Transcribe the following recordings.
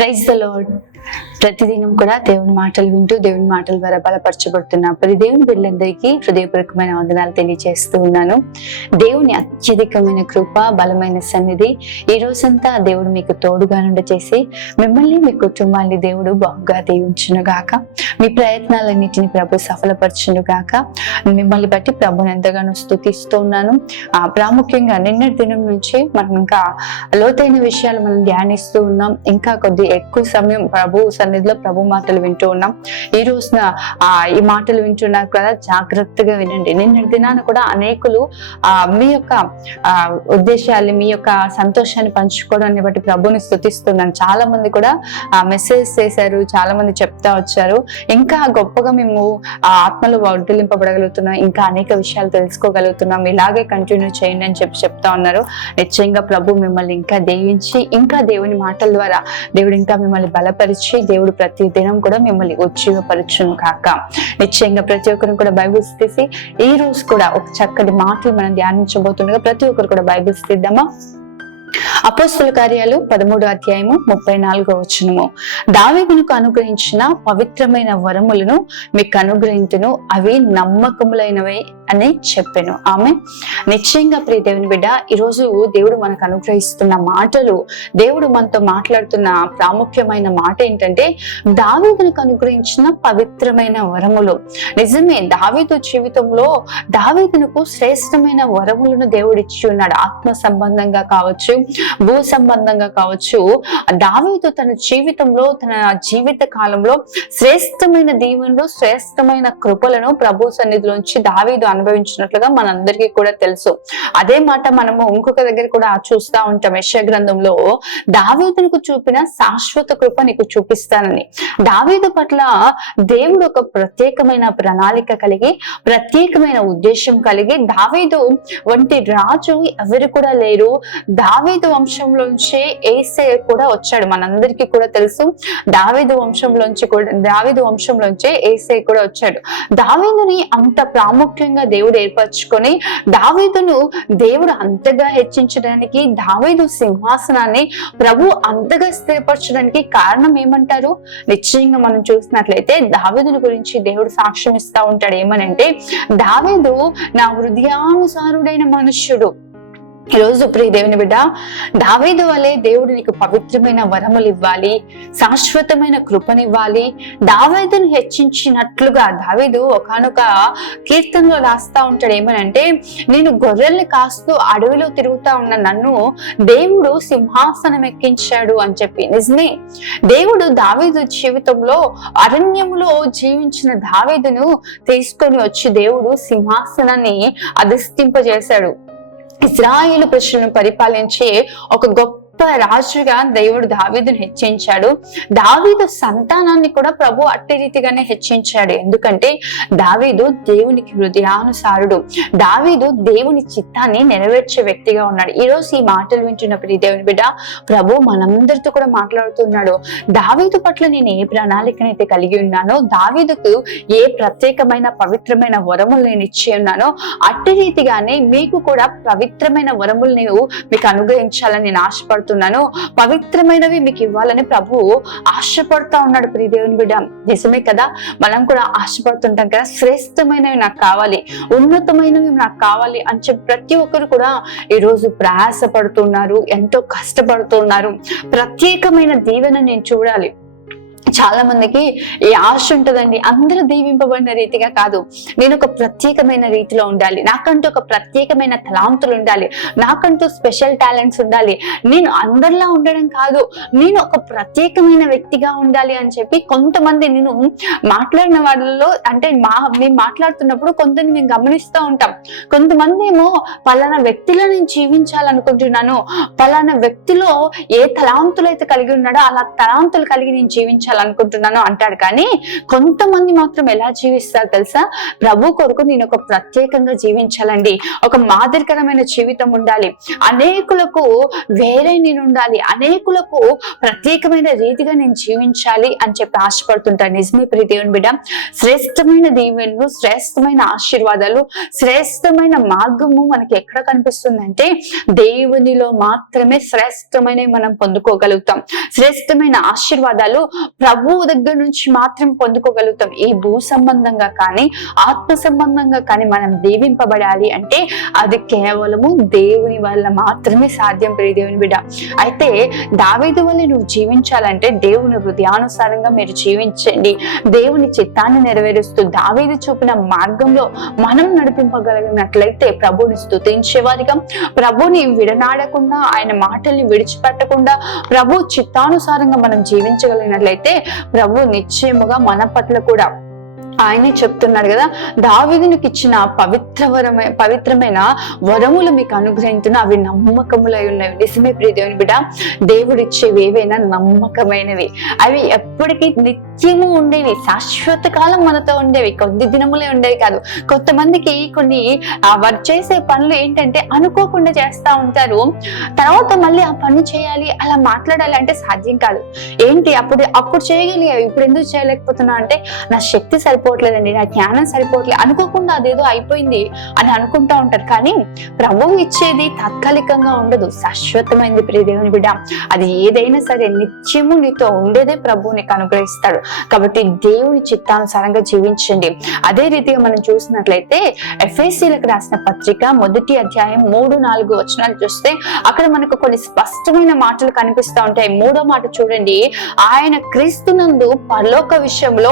Praise the lord ప్రతిదినం కూడా దేవుని మాటలు వింటూ దేవుని మాటల ద్వారా బలపరచబడుతున్న ప్రతి దేవుని బిడ్డలందరికీ హృదయపూర్వకమైన వందనాలు తెలియజేస్తూ ఉన్నాను. దేవుని అత్యధికమైన కృప బలమైన సన్నిధి ఈ రోజంతా దేవుడు మీకు తోడుగా నుండి చేసి మిమ్మల్ని మీ కుటుంబాన్ని దేవుడు బాగుగా దీవించును గాక. మీ ప్రయత్నాలన్నిటిని ప్రభు సఫలపరచును గాక. మిమ్మల్ని బట్టి ప్రభుని ఎంతగానో స్థుతిస్తూ ఉన్నాను. ఆ ప్రాముఖ్యంగా నిన్నటి దినం నుంచి మనం ఇంకా లోతైన విషయాలు మనం ధ్యానిస్తూ ఉన్నాం. ఇంకా కొద్ది ఎక్కువ సమయం ప్రభు సన్నిధిలో ప్రభు మాటలు వింటూ ఉన్నాం. ఈ రోజున ఆ ఈ మాటలు వింటున్నారు కదా జాగ్రత్తగా వినండి. నిన్న దినాన కూడా అనేకులు ఆ మీ యొక్క ఉద్దేశాలు మీ యొక్క సంతోషాన్ని పంచుకోవడాన్ని బట్టి ప్రభుని స్థుతిస్తున్నాను. చాలా మంది కూడా ఆ మెసేజ్ చేశారు చాలా మంది చెప్తా వచ్చారు. ఇంకా గొప్పగా మేము ఆ ఆత్మలో వర్ధలింపబడగలుగుతున్నాం ఇంకా అనేక విషయాలు తెలుసుకోగలుగుతున్నాం. ఇలాగే కంటిన్యూ చేయండి అని చెప్పి చెప్తా ఉన్నారు. నిశ్చయంగా ప్రభు మిమ్మల్ని ఇంకా దేవించి ఇంకా దేవుని మాటల ద్వారా దేవుడు ఇంకా మిమ్మల్ని బలపరిచి దేవుడు ప్రతి దినం కూడా మిమ్మల్ని ఉజ్జీవపరచును కాక. నిశ్చయంగా ప్రతి ఒక్కరిని కూడా బైబిల్స్ తీసి ఈ రోజు కూడా ఒక చక్కటి మాటలు మనం ధ్యానించబోతుండగా ప్రతి ఒక్కరు కూడా బైబిల్స్ తీద్దామా? అపోస్తుల కార్యాలు పదమూడు అధ్యాయము ముప్పై నాలుగో వచనము. దావీదునకు అనుగ్రహించిన పవిత్రమైన వరములను మీకు అనుగ్రహించును అవి నమ్మకములైనవే అని చెప్పాను. ఆమె నిశ్చయంగా ప్రియ దేవుని బిడ్డ ఈరోజు దేవుడు మనకు అనుగ్రహిస్తున్న మాటలు దేవుడు మనతో మాట్లాడుతున్న ప్రాముఖ్యమైన మాట ఏంటంటే దావేదునకు అనుగ్రహించిన పవిత్రమైన వరములు. నిజమే దావేదు జీవితంలో దావేదునకు శ్రేష్టమైన వరములను దేవుడు ఇచ్చి ఉన్నాడు. ఆత్మ సంబంధంగా కావచ్చు భూ సంబంధంగా కావచ్చు దావీదు తన జీవితంలో తన జీవిత కాలంలో శ్రేష్టమైన దీవెనలు శ్రేష్టమైన కృపలను ప్రభు సన్నిధిలోంచి దావీదు అనుభవించినట్లుగా మనందరికీ కూడా తెలుసు. అదే మాట మనము ఇంకొక దగ్గర కూడా చూస్తా ఉంటాం. యశ గ్రంథంలో దావీదునికి చూపిన శాశ్వత కృప నీకు చూపిస్తానని. దావీదు పట్ల దేవుడు ఒక ప్రత్యేకమైన ప్రణాళిక కలిగి ప్రత్యేకమైన ఉద్దేశం కలిగి దావీదు వంటి రాజు ఎవరు కూడా లేరు. దావీదు వంశంలోంచి ఏసే కూడా వచ్చాడు. మనందరికీ కూడా తెలుసు. దావీదు వంశంలోంచి కూడా దావేదు వంశంలోంచి ఏసే కూడా వచ్చాడు. దావేదుని అంత ప్రాముఖ్యంగా దేవుడు ఏర్పరచుకొని దావీదును దేవుడు అంతగా హెచ్చించడానికి దావీదు సింహాసనాన్ని ప్రభు అంతగా స్థిరపరచడానికి కారణం ఏమంటారు? నిశ్చయంగా మనం చూసినట్లయితే దావీదుని గురించి దేవుడు సాక్ష్యం ఇస్తా ఉంటాడు. ఏమనంటే దావేదు నా హృదయానుసారుడైన మనుష్యుడు. ఈరోజు ప్రియ దేవుని బిడ్డ దావీదు వలె దేవుడు నీకు పవిత్రమైన వరములు ఇవ్వాలి శాశ్వతమైన కృపనివ్వాలి. దావీదును హెచ్చించినట్లుగా దావీదు ఒకనొక కీర్తనలో రాస్తా ఉంటాడు. ఏమనంటే నేను గొర్రెల్ని కాస్తూ అడవిలో తిరుగుతా ఉన్న నన్ను దేవుడు సింహాసనం ఎక్కించాడు అని చెప్పి. నిజమే. దేవుడు దావీదు జీవితంలో అరణ్యములో జీవించిన దావీదును తీసుకొని వచ్చి దేవుడు సింహాసనాన్ని అధిష్టింపజేశాడు ఇజ్రాయేలు ప్రజలను పరిపాలించే ఒక గొప్ప రాజుగా దేవుడు దావీదును హెచ్చించాడు. దావీదు సంతానాన్ని కూడా ప్రభు అట్టి రీతిగానే హెచ్చించాడు. ఎందుకంటే దావీదు దేవునికి హృదయానుసారుడు. దావీదు దేవుని చిత్తాన్ని నెరవేర్చే వ్యక్తిగా ఉన్నాడు. ఈ రోజు ఈ మాటలు వింటున్న ప్రియ దేవుని బిడ్డ ప్రభు మనందరితో కూడా మాట్లాడుతున్నాడు. దావీదు పట్ల నేను ఏ ప్రణాళికనైతే కలిగి ఉన్నానో దావీదుకు ఏ ప్రత్యేకమైన పవిత్రమైన వరములు నేను ఇచ్చి ఉన్నానో అట్టి రీతిగానే మీకు కూడా పవిత్రమైన వరములు నీవు మీకు అనుగ్రహించాలని నేను ఆశపడుతున్నాను. పవిత్రమైనవి మీకు ఇవ్వాలని ప్రభు ఆశపడుతా ఉన్నాడు ప్రియ దేవుని బిడ్డ. నిజమే కదా? మనం కూడా ఆశపడుతుంటాం కదా? శ్రేష్టమైనవి నాకు కావాలి. ఉన్నతమైనవి నాకు కావాలి అని చెప్పి ప్రతి ఒక్కరు కూడా ఈ రోజు ప్రయాసపడుతున్నారు ఎంతో కష్టపడుతున్నారు. ప్రత్యేకమైన దీవెన నేను చూడాలి. చాలా మందికి ఈ ఆశ ఉంటుందండి. అందరూ దీవింపబడిన రీతిగా కాదు. నేను ఒక ప్రత్యేకమైన రీతిలో ఉండాలి. నాకంటూ ఒక ప్రత్యేకమైన తలాంతులు ఉండాలి. నాకంటూ స్పెషల్ టాలెంట్స్ ఉండాలి. నేను అందరిలా ఉండడం కాదు. నేను ఒక ప్రత్యేకమైన వ్యక్తిగా ఉండాలి అని చెప్పి కొంతమంది నేను మాట్లాడిన వాళ్ళలో అంటే మా మేము మాట్లాడుతున్నప్పుడు కొంతని మేము గమనిస్తూ ఉంటాం. కొంతమంది ఏమో పలానా వ్యక్తిలో నేను జీవించాలనుకుంటున్నాను. పలానా వ్యక్తిలో ఏ తలాంతులు అయితే కలిగి ఉన్నాడో అలా తలాంతులు కలిగి నేను జీవించాలి అనుకుంటున్నాను అంటాడు. కానీ కొంతమంది మాత్రం ఎలా జీవిస్తారు తెలుసా? ప్రభు కొరకు నేను ఒక ప్రత్యేకంగా జీవించాలండి. ఒక మాదిరికరమైన జీవితం ఉండాలి. అనేకులకు వేరే నేను ఉండాలి. అనేకులకు ప్రత్యేకమైన రీతిగా నేను జీవించాలి అని చెప్పి ఆశపడుతుంటాను నిజమే ప్రియ దేవుని బిడ్డ. శ్రేష్టమైన దీవెన్లు శ్రేష్టమైన ఆశీర్వాదాలు శ్రేష్టమైన మార్గము మనకి ఎక్కడ కనిపిస్తుందంటే దేవునిలో మాత్రమే శ్రేష్టమైన మనం పొందుకోగలుగుతాం. శ్రేష్టమైన ఆశీర్వాదాలు ప్రభువు దగ్గర నుంచి మాత్రం పొందుకోగలుగుతాం. ఈ భూ సంబంధంగా కానీ ఆత్మ సంబంధంగా కానీ మనం దీవింపబడాలి అంటే అది కేవలము దేవుని వల్ల మాత్రమే సాధ్యం ప్రియ దేవుని బిడ్డ. అయితే దావేది వల్ల నువ్వు జీవించాలంటే దేవుని హృదయానుసారంగా మీరు జీవించండి. దేవుని చిత్తాన్ని నెరవేరుస్తూ దావేది చూపిన మార్గంలో మనం నడిపింపగలిగినట్లయితే ప్రభుని స్తుతించేవారిగా ప్రభుని విడనాడకుండా ఆయన మాటల్ని విడిచిపెట్టకుండా ప్రభు చిత్తానుసారంగా మనం జీవించగలిగినట్లయితే ప్రభు నిశ్చయముగా మన పట్ల కూడా ఆయనే చెప్తున్నాడు కదా దావిదునికి ఇచ్చిన పవిత్రవరమైన పవిత్రమైన వరములు మీకు అనుగ్రహించిన అవి నమ్మకములై ఉన్నవి. నిజమే ప్రియదేవుని దేవుని దేవుడు దేవుడిచ్చేవి ఏవైనా నమ్మకమైనవి. అవి ఎప్పటికీ నిత్యము ఉండేవి శాశ్వత కాలం మనతో ఉండేవి కొద్ది దినములే ఉండేవి కాదు. కొంతమందికి కొన్ని వర్క్ వారు చేసే పనులు ఏంటంటే అనుకోకుండా చేస్తా ఉంటారు. తర్వాత మళ్ళీ ఆ పని చేయాలి అలా మాట్లాడాలి అంటే సాధ్యం కాదు. ఏంటి? అప్పుడు అప్పుడు చేయగలిగావు ఇప్పుడు ఎందుకు చేయలేకపోతున్నా అంటే నా శక్తి సరి సరిపోవట్లేదండి నా జ్ఞానం సరిపోవట్లేదు అనుకోకుండా అదేదో అయిపోయింది అని అనుకుంటా ఉంటారు. కానీ ప్రభువు ఇచ్చేది తాత్కాలికంగా ఉండదు శాశ్వతమైనది ప్రియదేవుని బిడ్డ. అది ఏదైనా సరే నిత్యము నీతో ఉండేదే ప్రభువు నీకు అనుగ్రహిస్తాడు. కాబట్టి దేవుని చిత్తానుసారంగా జీవించండి. అదే రీతిగా మనం చూసినట్లయితే ఎఫ్ఎస్సీలకు రాసిన పత్రిక మొదటి అధ్యాయం మూడు నాలుగు వచనాలు చూస్తే అక్కడ మనకు కొన్ని స్పష్టమైన మాటలు కనిపిస్తూ ఉంటాయి. మూడో మాట చూడండి. ఆయన క్రీస్తునందు పరలోక విషయంలో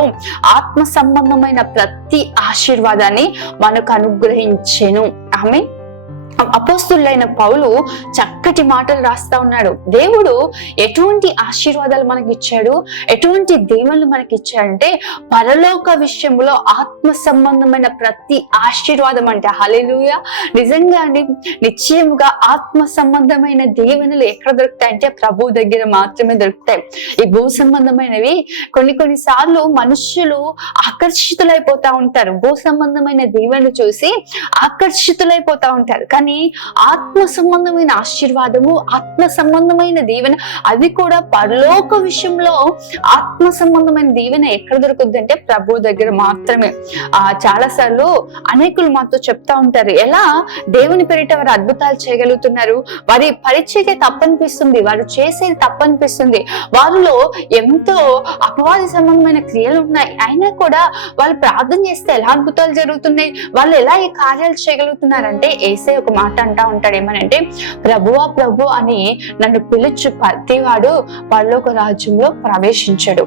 ఆత్మ సంబంధమైన ప్రతి ఆశీర్వాదాన్ని మనకు అనుగ్రహించెను. ఆమె అపోస్తులైన పౌలు చక్కటి మాటలు రాస్తా ఉన్నాడు. దేవుడు ఎటువంటి ఆశీర్వాదాలు మనకి ఇచ్చాడు ఎటువంటి దేవుళ్ళు మనకి ఇచ్చాడంటే పరలోక విషయంలో ఆత్మ సంబంధమైన ప్రతి ఆశీర్వాదం అంటే హలెలుయ నిజంగా అండి నిశ్చయముగా ఆత్మ సంబంధమైన దీవెనలు ఎక్కడ దొరుకుతాయి అంటే ప్రభు దగ్గర మాత్రమే దొరుకుతాయి. ఈ భూ సంబంధమైనవి కొన్ని కొన్ని సార్లు మనుష్యులు ఆకర్షితులైపోతా ఉంటారు. భూ సంబంధమైన దీవెనలు చూసి ఆకర్షితులైపోతా ఉంటారు. కానీ ఆత్మ సంబంధమైన ఆశీర్వాదము ఆత్మ సంబంధమైన దీవెన అది కూడా పరలోక విషయంలో ఆత్మ సంబంధమైన దీవెన ఎక్కడ దొరుకుద్ది అంటే ప్రభు దగ్గర మాత్రమే. ఆ చాలా సార్లు అనేకులు మాతో చెప్తా ఉంటారు ఎలా దేవుని పేరిట వారు అద్భుతాలు చేయగలుగుతున్నారు వారి పరిచయకే తప్పనిపిస్తుంది వారు చేసేది తప్పనిపిస్తుంది. వారిలో ఎంతో అపవాది సంబంధమైన క్రియలు ఉన్నాయి అయినా కూడా వాళ్ళు ప్రార్థన చేస్తే ఎలా అద్భుతాలు జరుగుతున్నాయి వాళ్ళు ఎలా ఈ కార్యాలు చేయగలుగుతున్నారంటే ఏసే ఒక మాట అంటా ఉంటాడు ఏమనంటే ప్రభువా ప్రభు అని నన్ను పిలుచు ప్రతివాడు పరలోక రాజ్యంలో ప్రవేశించడు.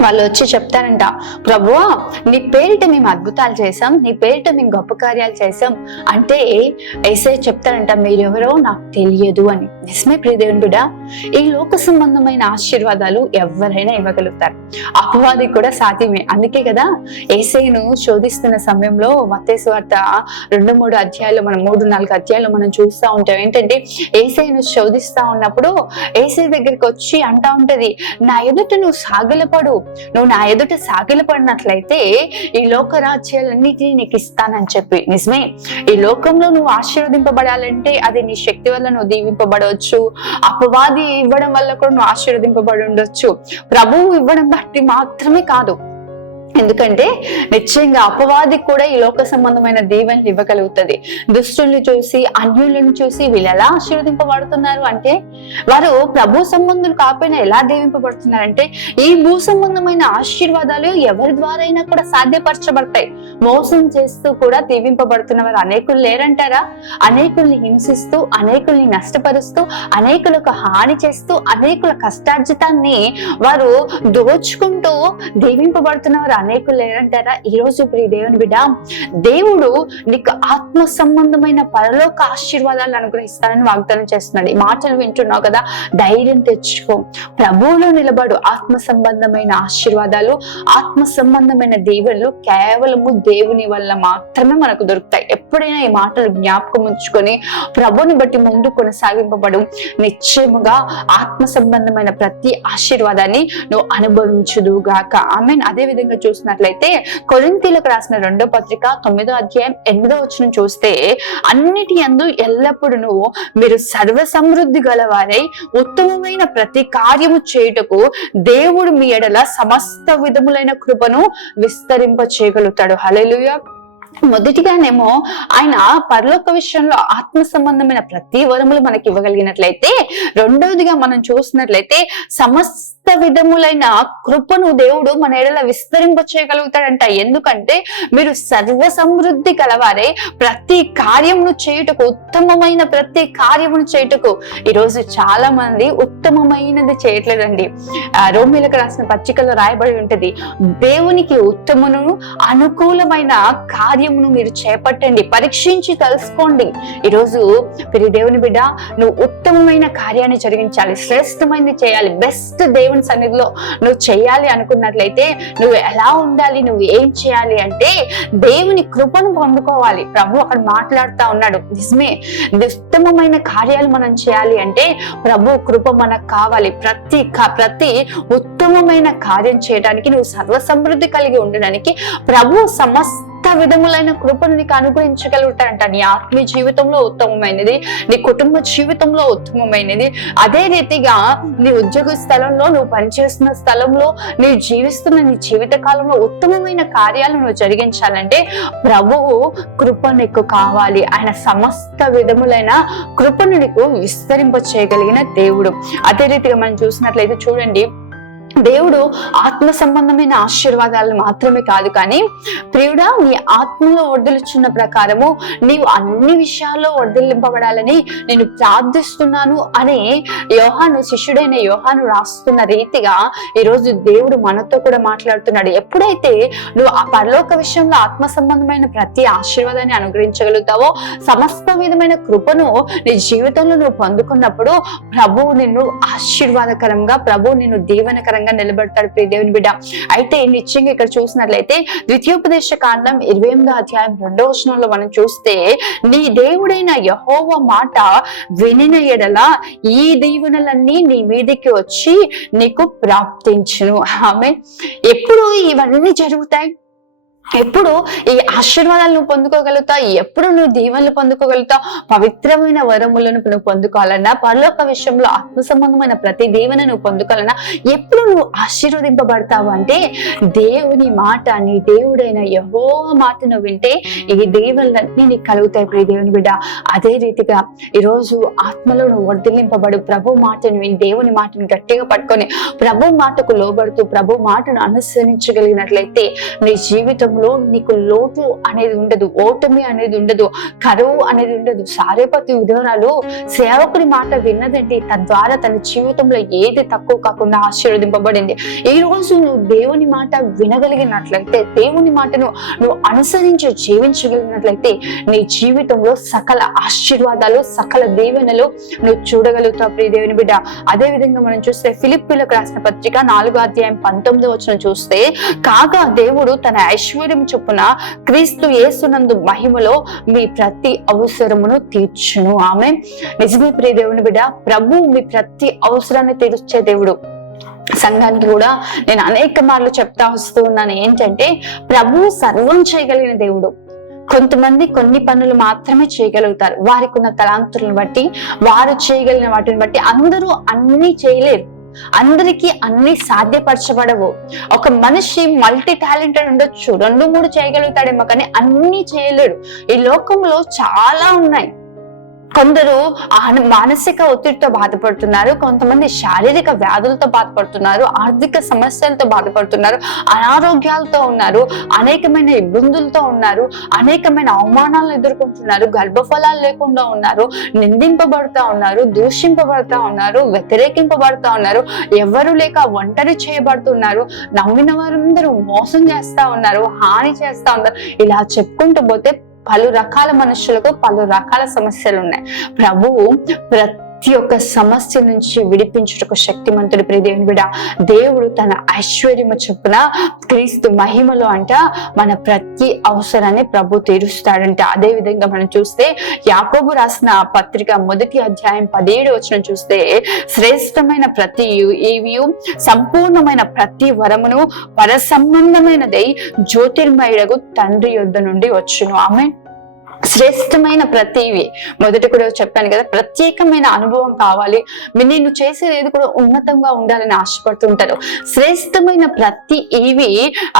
వాళ్ళు వచ్చి చెప్తారంట ప్రభువా నీ పేరిట మేము అద్భుతాలు చేసాం నీ పేరిట మేము గొప్ప కార్యాలు చేసాం అంటే ఏసై చెప్తారంట మీరెవరో నాకు తెలియదు అని. నిజమే ప్రియదేవుని బిడ్డ ఈ లోక సంబంధమైన ఆశీర్వాదాలు ఎవరైనా ఇవ్వగలుగుతారు. అపవాది కూడా సాధ్యమే. అందుకే కదా ఏసైను శోధిస్తున్న సమయంలో మత్తేసు వార్త రెండు మూడు అధ్యాయాలు మనం మూడు నాలుగు అధ్యాయాలు మనం చూస్తూ ఉంటాం. ఏంటంటే ఏసైను శోధిస్తా ఉన్నప్పుడు ఏసై దగ్గరికి వచ్చి అంటా ఉంటది నా ఎదుట నువ్వు సాగిలపడు నువ్వు నా ఎదుట సాగిలపడినట్లయితే ఈ లోక రాజ్యాలన్నిటినీ నీకు ఇస్తానని చెప్పి. నిజమే. ఈ లోకంలో నువ్వు ఆశీర్వదింపబడాలంటే అది నీ శక్తి వల్ల నువ్వు దీవింపబడవచ్చు. అపవాది ఇవ్వడం వల్ల కూడా నువ్వు ఆశీర్వదింపబడి ఉండొచ్చు. ప్రభువు ఇవ్వడం బట్టి మాత్రమే కాదు ఎందుకంటే నిశ్చయంగా అపవాది కూడా ఈ లోక సంబంధమైన దీవెనలు ఇవ్వగలుగుతుంది. దుష్టుల్ని చూసి అన్యులను చూసి వీళ్ళు ఎలా ఆశీర్వదింపబడుతున్నారు అంటే వారు ప్రభు సంబంధులు కాకపోయినా ఎలా దీవింపబడుతున్నారంటే ఈ భూ సంబంధమైన ఆశీర్వాదాలు ఎవరి ద్వారా అయినా కూడా సాధ్యపరచబడతాయి. మోసం చేస్తూ కూడా దీవింపబడుతున్న వారు అనేకులు లేరంటారా? అనేకుల్ని హింసిస్తూ అనేకుల్ని నష్టపరుస్తూ అనేకులకు హాని చేస్తూ అనేకుల కష్టార్జితాన్ని వారు దోచుకుంటూ దీవింపబడుతున్నవారు అనేకులు లేరంటారా? ఈ రోజు ప్రియ దేవుని బిడ్డ దేవుడు నీకు ఆత్మ సంబంధమైన పరలోక ఆశీర్వాదాలు అనుగ్రహిస్తానని వాగ్దానం చేస్తున్నాడు. ఈ మాటలు వింటున్నావు కదా? ధైర్యం తెచ్చుకో. ప్రభువులో నిలబడు. ఆత్మ సంబంధమైన ఆశీర్వాదాలు ఆత్మ సంబంధమైన దీవెనలు కేవలము దేవుని వల్ల మాత్రమే మనకు దొరుకుతాయి. ఎప్పుడైనా ఈ మాటలు జ్ఞాపకం ఉంచుకొని ప్రభుని బట్టి ముందు కొనసాగింపబడు. నిశ్చయముగా ఆత్మ సంబంధమైన ప్రతి ఆశీర్వాదాన్ని నువ్వు అనుభవించుదు గాక. మీన్ అదే విధంగా చూసినట్లయితే కొరింతీలకు రాసిన రెండో పత్రిక తొమ్మిదో అధ్యాయం ఎనిమిదో వచ్చిన చూస్తే అన్నిటి అందు ఎల్లప్పుడూ మీరు సర్వ సమృద్ధి గలవారై ఉత్తమమైన ప్రతి కార్యము చేయుటకు దేవుడు మీ ఎడల సమస్త విధములైన కృపను విస్తరింప చేయగలుగుతాడు హల్లెలూయా. మొదటిగానేమో ఆయన పరలోక విషయంలో ఆత్మ సంబంధమైన ప్రతి వరములు మనకి ఇవ్వగలిగినట్లయితే రెండవదిగా మనం చూసినట్లయితే సమస్త విధములైన కృపను దేవుడు మన ఎడల విస్తరింప చేయగలుగుతాడంట. ఎందుకంటే మీరు సర్వ సమృద్ధి కలవారే ప్రతి కార్యమును చేయుటకు ఉత్తమమైన ప్రతి కార్యమును చేయుటకు ఈరోజు చాలా మంది ఉత్తమమైనది చేయట్లేదండి. రోమిలకు రాసిన పత్రికలో రాయబడి ఉంటది దేవునికి ఉత్తమును అనుకూలమైన కార్యమును మీరు చేపట్టండి పరీక్షించి తెలుసుకోండి. ఈరోజు ప్రియ దేవుని బిడ్డ నువ్వు ఉత్తమమైన కార్యాన్ని జరిగించాలి శ్రేష్టమైనది చేయాలి బెస్ట్ దేవుని సన్నిధిలో నువ్వు చేయాలి అనుకున్నట్లయితే నువ్వు ఎలా ఉండాలి నువ్వు ఏం చేయాలి అంటే దేవుని కృపను పొందుకోవాలి. ప్రభు అక్కడ మాట్లాడుతా ఉన్నాడు. నిజమే ఉత్తమమైన కార్యాలు మనం చేయాలి అంటే ప్రభు కృప మనకు కావాలి. ప్రతి ప్రతి ఉత్తమమైన కార్యం చేయడానికి నువ్వు సర్వ సమృద్ధి కలిగి ఉండడానికి ప్రభు సమస్త విధములైన కృపను నీకు అనుగ్రహించగలుగుతాడంట నీ ఆత్మీయ జీవితంలో ఉత్తమమైనది నీ కుటుంబ జీవితంలో ఉత్తమమైనది. అదే రీతిగా నీ ఉద్యోగ స్థలంలో నువ్వు పనిచేస్తున్న స్థలంలో నీ జీవిస్తున్న నీ జీవిత కాలంలో ఉత్తమమైన కార్యాలు నువ్వు జరిగించాలంటే ప్రభువు కృప నీకు కావాలి. ఆయన సమస్త విధములైన కృపను నీకు విస్తరింప చేయగలిగిన దేవుడు. అదే రీతిగా మనం చూసినట్లయితే చూడండి దేవుడు ఆత్మ సంబంధమైన ఆశీర్వాదాలు మాత్రమే కాదు కానీ ప్రియుడా నీ ఆత్మలో వర్ధలుచున్న ప్రకారము నీవు అన్ని విషయాల్లో వర్ధలింపబడాలని నేను ప్రార్థిస్తున్నాను అని యోహాను శిష్యుడైన యోహాను రాస్తున్న రీతిగా ఈరోజు దేవుడు మనతో కూడా మాట్లాడుతున్నాడు. ఎప్పుడైతే నువ్వు ఆ పరలోక విషయంలో ఆత్మ సంబంధమైన ప్రతి ఆశీర్వాదాన్ని అనుగ్రహించగలుగుతావో సమస్త విధమైన కృపను నీ జీవితంలో నువ్వు పొందుకున్నప్పుడు ప్రభువు నిన్ను ఆశీర్వాదకరంగా ప్రభువు నిన్ను దీవెనకరంగా ఆధారంగా నిలబడతాడు ప్రియదేవుని బిడ్డ. అయితే నిత్యంగా ఇక్కడ చూసినట్లయితే ద్వితీయోపదేశ కాండం ఇరవై ఎనిమిదో అధ్యాయం రెండో వచనంలో మనం చూస్తే నీ దేవుడైన యహోవ మాట వినిన ఎడల ఈ దీవెనలన్నీ నీ మీదకి వచ్చి నీకు ప్రాప్తించును. ఆమె ఎప్పుడు ఇవన్నీ జరుగుతాయి? ఎప్పుడు ఈ ఆశీర్వాదాలు నువ్వు పొందుకోగలుగుతావు? ఎప్పుడు నువ్వు దీవెనలు పొందుకోగలుగుతావు? పవిత్రమైన వరములను నువ్వు పొందుకోవాలన్నా పరలోక విషయంలో ఆత్మ సంబంధమైన ప్రతి దీవెన నువ్వు పొందుకోవాలన్నా ఎప్పుడు నువ్వు ఆశీర్వదింపబడతావు అంటే దేవుని మాట నీ దేవుడైన యహో మాటను వింటే ఈ దీవెనలన్నీ నీకు కలుగుతాయి ప్రియ దేవుని బిడ్డ. అదే రీతిగా ఈరోజు ఆత్మలో నువ్వు వర్ధిల్లింపబడు ప్రభు మాటను విని దేవుని మాటను గట్టిగా పట్టుకొని ప్రభు మాటకు లోబడుతూ ప్రభు మాటను అనుసరించగలిగినట్లయితే నీ జీవితంలో నీకు లోటు అనేది ఉండదు ఓటమి అనేది ఉండదు కరువు అనేది ఉండదు. సారేపతి విధానాలు సేవకుడి మాట విన్నదండి తద్వారా తన జీవితంలో ఏది తక్కువ కాకుండా ఆశీర్వదింపబడింది. ఈ రోజు నువ్వు దేవుని మాట వినగలిగినట్లయితే దేవుని మాటను నువ్వు అనుసరించి జీవించగలిగినట్లయితే నీ జీవితంలో సకల ఆశీర్వాదాలు సకల దీవెనలు నువ్వు చూడగలుగుతావు ప్రియ దేవుని బిడ్డ. అదే విధంగా మనం చూస్తే ఫిలిప్పులకు రాసిన పత్రిక నాలుగో అధ్యాయం పంతొమ్మిదో వచ్చిన చూస్తే కాగా దేవుడు తన ఐశ్వర్య చొప్పున క్రీస్తు యేసునందు మహిమలో మీ ప్రతి అవసరమును తీర్చును. ఆమె నిజమే ప్రియ దేవుని బిడ్డ ప్రభు మీ ప్రతి అవసరాన్ని తీర్చే దేవుడు. సంఘానికి కూడా నేను అనేక మార్లు చెప్తా వస్తూ ఉన్నాను. ఏంటంటే ప్రభు సర్వం చేయగలిగిన దేవుడు. కొంతమంది కొన్ని పనులు మాత్రమే చేయగలుగుతారు. వారికి ఉన్న తలాంతులను బట్టి వారు చేయగలిగిన వాటిని బట్టి అందరూ అన్ని చేయలేరు. అందరికీ అన్ని సాధ్యపరచబడవు. ఒక మనిషి మల్టీ టాలెంటెడ్ ఉండొచ్చు. రెండు మూడు చేయగలుగుతాడేమో కానీ అన్ని చేయలేడు. ఈ లోకంలో చాలా ఉన్నాయి. కొందరు మానసిక ఒత్తిడితో బాధపడుతున్నారు కొంతమంది శారీరక వ్యాధులతో బాధపడుతున్నారు ఆర్థిక సమస్యలతో బాధపడుతున్నారు అనారోగ్యాలతో ఉన్నారు అనేకమైన ఇబ్బందులతో ఉన్నారు అనేకమైన అవమానాలను ఎదుర్కొంటున్నారు గర్భఫలాలు లేకుండా ఉన్నారు నిందింపబడుతూ ఉన్నారు దూషింపబడతా ఉన్నారు వ్యతిరేకింపబడతా ఉన్నారు ఎవరు లేక ఒంటరి చేయబడుతున్నారు నవ్విన వారందరూ మోసం చేస్తా ఉన్నారు హాని చేస్తా ఉన్నారు ఇలా చెప్పుకుంటూ పోతే పలు రకాల మనుషులకు పలు రకాల సమస్యలు ఉన్నాయి. ప్రభువు ప్రతి ప్రతి ఒక్క సమస్య నుంచి విడిపించుటకు శక్తిమంతుడు ప్రియదేవుని బిడ. దేవుడు తన ఐశ్వర్యము చొప్పున క్రీస్తు మహిమలో అంట మన ప్రతి అవసరాన్ని ప్రభు తీరుస్తాడంట. అదే విధంగా మనం చూస్తే యాకోబు రాసిన పత్రిక మొదటి అధ్యాయం పదిహేడు వచ్చిన చూస్తే శ్రేష్టమైన ప్రతి ఏవియు సంపూర్ణమైన ప్రతి వరమును పర సంబంధమైనదై జ్యోతిర్మయుడకు తండ్రి యొద్ద నుండి వచ్చును. ఆమె శ్రేష్టమైన ప్రతివి. మొదట కూడా చెప్పాను కదా ప్రత్యేకమైన అనుభవం కావాలి. నేను చేసేది ఏది కూడా ఉన్నతంగా ఉండాలని ఆశపడుతుంటారు శ్రేష్టమైన ప్రతి ఇవి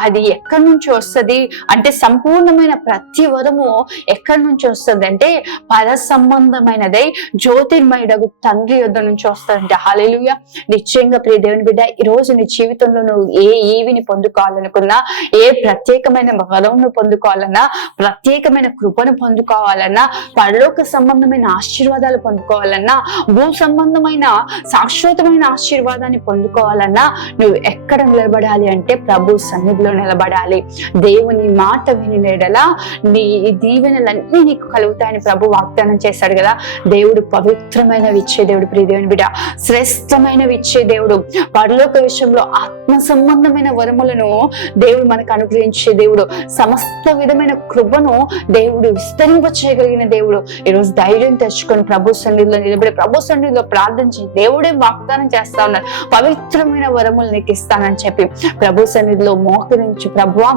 అది ఎక్కడి నుంచి వస్తుంది? అంటే సంపూర్ణమైన ప్రతి వరము ఎక్కడి నుంచి వస్తుంది? అంటే పర సంబంధమైనదై జ్యోతిర్మయుడగు తండ్రి యొద్ నుంచి వస్తుందంటే హాలేలుయ నిశ్చయంగా ప్రియ దేవుని బిడ్డ ఈ రోజు నీ జీవితంలో నువ్వు ఏ ఏవిని పొందుకోవాలనుకున్నా ఏ ప్రత్యేకమైన వరం పొందుకోవాలన్నా ప్రత్యేకమైన కృపను పొందుకోవాలన్నా పరలోక సంబంధమైన ఆశీర్వాదాలు పొందుకోవాలన్నా భూ సంబంధమైన శాశ్వతమైన ఆశీర్వాదాన్ని పొందుకోవాలన్నా నువ్వు ఎక్కడ నిలబడాలి అంటే ప్రభు సన్నిధిలో నిలబడాలి. దేవుని మాట విని నేడలా నీ దీవెనలన్నీ నీకు కలుగుతాయని ప్రభు వాగ్దానం చేశాడు కదా. దేవుడు పవిత్రమైన ఇచ్చే దేవుడు ప్రియదేవుని బిడ్డ. శ్రేష్టమైన ఇచ్చే దేవుడు. పరలోక విషయంలో ఆత్మ సంబంధమైన వరములను దేవుడు మనకు అనుగ్రహించే దేవుడు. సమస్త విధమైన కృపను దేవుడు విస్తరింప చేయగలిగిన దేవుడు. ఈరోజు ధైర్యం తెచ్చుకొని ప్రభు సన్నిధిలో నిలబడి ప్రభు సన్నిధిలో ప్రార్థించి దేవుడే వాగ్దానం చేస్తా ఉన్నారు. పవిత్రమైన వరములు నీకు ఇస్తానని చెప్పి ప్రభు సన్నిధిలో మోకరించి ప్రభువా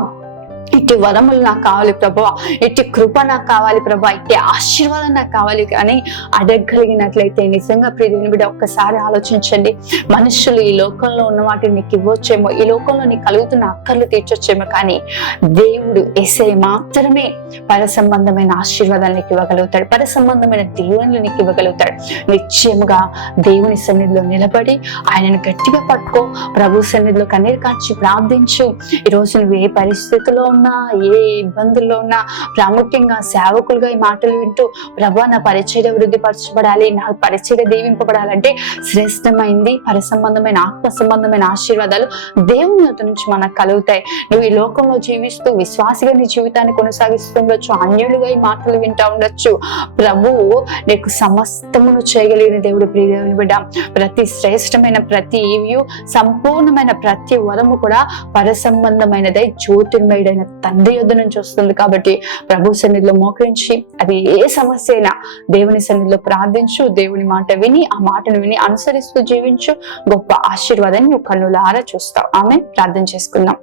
ఇట్టి వరములు నాకు కావాలి ప్రభా ఇట్టి కృప నాకు కావాలి ప్రభా ఇట్టి ఆశీర్వాదం నాకు కావాలి కానీ అడగగలిగినట్లయితే నిజంగా ప్రియని బిడ్డ ఒక్కసారి ఆలోచించండి. మనుషులు ఈ లోకంలో ఉన్న వాటిని నీకు ఇవ్వచ్చేమో. ఈ లోకంలో నీకు కలుగుతున్న అక్కర్లు తీర్చొచ్చేమో కానీ దేవుడు ఎసే మాత్రమే పర సంబంధమైన ఆశీర్వాదాలు నీకు ఇవ్వగలుగుతాడు. పర సంబంధమైన దేవుని నీకు ఇవ్వగలుగుతాడు. నిశ్చయముగా దేవుని సన్నిధిలో నిలబడి ఆయనను గట్టిగా పట్టుకో. ప్రభు సన్నిధిలో కన్నీరు కాచి ప్రార్థించు. ఈరోజు నువ్వు ఏ పరిస్థితిలో ఉన్నా ఏ ఇబ్బందుల్లో ఉన్నా ప్రాముఖ్యంగా సేవకులుగా ఈ మాటలు వింటూ ప్రభా నా పరిచయ వృద్ధిపరచబడాలి నా పరిచయ దీవింపబడాలంటే శ్రేష్టమైంది పరిసంబంధమైన ఆత్మ సంబంధమైన ఆశీర్వాదాలు దేవుని యొక్క నుంచి మనకు కలుగుతాయి. నువ్వు ఈ లోకంలో జీవిస్తూ విశ్వాసిగా నీ జీవితాన్ని కొనసాగిస్తుండొచ్చు అన్యులుగా ఈ మాటలు వింటా ఉండొచ్చు. ప్రభువు నీకు సమస్తమును చేయగలిగిన దేవుడు ప్రియదేవుని బిడ్డ. ప్రతి శ్రేష్టమైన ప్రతి వ్యూ సంపూర్ణమైన ప్రతి వరము కూడా పరసంబంధమైనదై జ్యోతిర్మయుడైన తండ్రి యొద్ నుంచి వస్తుంది కాబట్టి ప్రభు సన్నిధిలో మోకరించి అది ఏ సమస్య అయినా దేవుని సన్నిధిలో ప్రార్థించు దేవుని మాట విని ఆ మాటను విని అనుసరిస్తూ జీవించు. గొప్ప ఆశీర్వాదాన్ని నువ్వు కన్నులారా చూస్తావు. ఆమె ప్రార్థన చేసుకుందాం.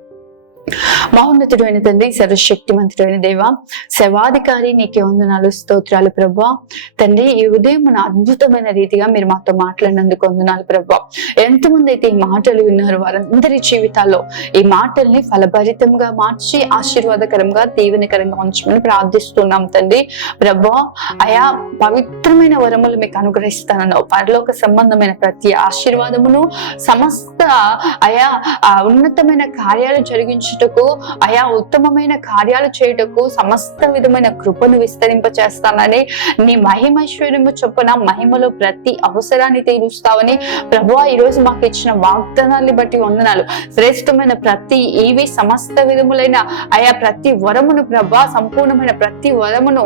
మహోన్నతుడు అయిన తండ్రి సర్వశక్తిమంతుడైన దేవ శవాధికారి నీకే వందనాలు స్తోత్రాలు ప్రభా. తండ్రి ఈ ఉదయం మన అద్భుతమైన రీతిగా మీరు మాతో మాట్లాడినందుకు వందనాలు ప్రభా. ఎంతమంది అయితే ఈ మాటలు విన్నారు వారందరి జీవితాల్లో ఈ మాటల్ని ఫలభరితంగా మార్చి ఆశీర్వాదకరంగా దీవెనకరంగా ఉంచమని ప్రార్థిస్తున్నాం తండ్రి. ప్రభా అయా పవిత్రమైన వరములు మీకు అనుగ్రహిస్తానన్నావు. పరలోక సంబంధమైన ప్రతి ఆశీర్వాదమును సమస్త అయా ఉన్నతమైన కార్యాలు జరిగించుటకు ఆయా ఉత్తమమైన కార్యాలు చేయుటకు సమస్త విధమైన కృపను విస్తరింప చేస్తానని నీ మహిమైశ్వర్యము చొప్పున మహిమలో ప్రతి అవసరాన్ని తీరుస్తావని ప్రభు ఈ రోజు మాకు ఇచ్చిన వాగ్దానాన్ని బట్టి వందనాలు. శ్రేష్టమైన ప్రతి ఏవి సమస్త విధములైన ఆయా ప్రతి వరమును ప్రభా సంపూర్ణమైన ప్రతి వరమును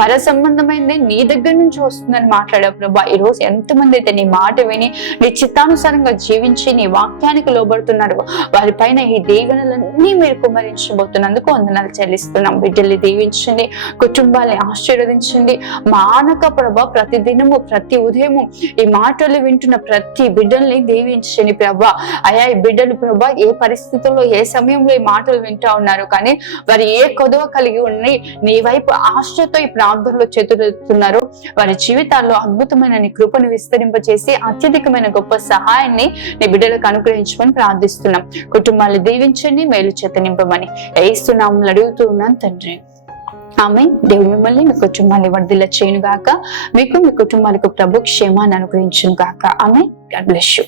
పర సంబంధమైనది నీ దగ్గర నుంచి వస్తుందని మాట్లాడావు ప్రభా. ఈ రోజు ఎంతమంది అయితే నీ మాట విని నీ చిత్తానుసారంగా జీవించి నీ వాక్యానికి లోబడుతున్నారు వారిపైన ఈ దీవెనలన్నీ మీరు కుమరించబోతున్నందుకు వందనాలు చెల్లిస్తున్నాం. బిడ్డల్ని దీవించండి కుటుంబాన్ని ఆశీర్వదించండి. మానక ప్రభ ప్రతి దినము ప్రతి ఉదయము ఈ మాటలు వింటున్న ప్రతి బిడ్డల్ని దీవించండి ప్రభా. అయా ఈ బిడ్డలు ప్రభా ఏ పరిస్థితుల్లో ఏ సమయంలో ఈ మాటలు వింటా ఉన్నారు? కానీ వారు ఏ కొదవ కలిగి ఉండి నీ వైపు ఆశతో ఈ ప్రార్థనలో చేతులుతున్నారు వారి జీవితాల్లో అద్భుతమైన నీ కృపను విస్తరింపచేసి అత్యధికమైన గొప్ప సహాయాన్ని నీ బిడ్డలకు అనుగ్రహించమని ప్రార్థిస్తున్నాం. కుటుంబాలు దీవించండి మేలు చేత నింపమని వేస్తున్నాము అడుగుతూ ఉన్నాను తండ్రి. ఆమె దేవుడు మిమ్మల్ని మీ కుటుంబాన్ని వర్ధిల్ల చేయను గాక మీకు మీ కుటుంబాలకు ప్రభు క్షేమాన్ని అనుగ్రహించును గాక ఆమె గాడ్ బ్లెస్ యూ.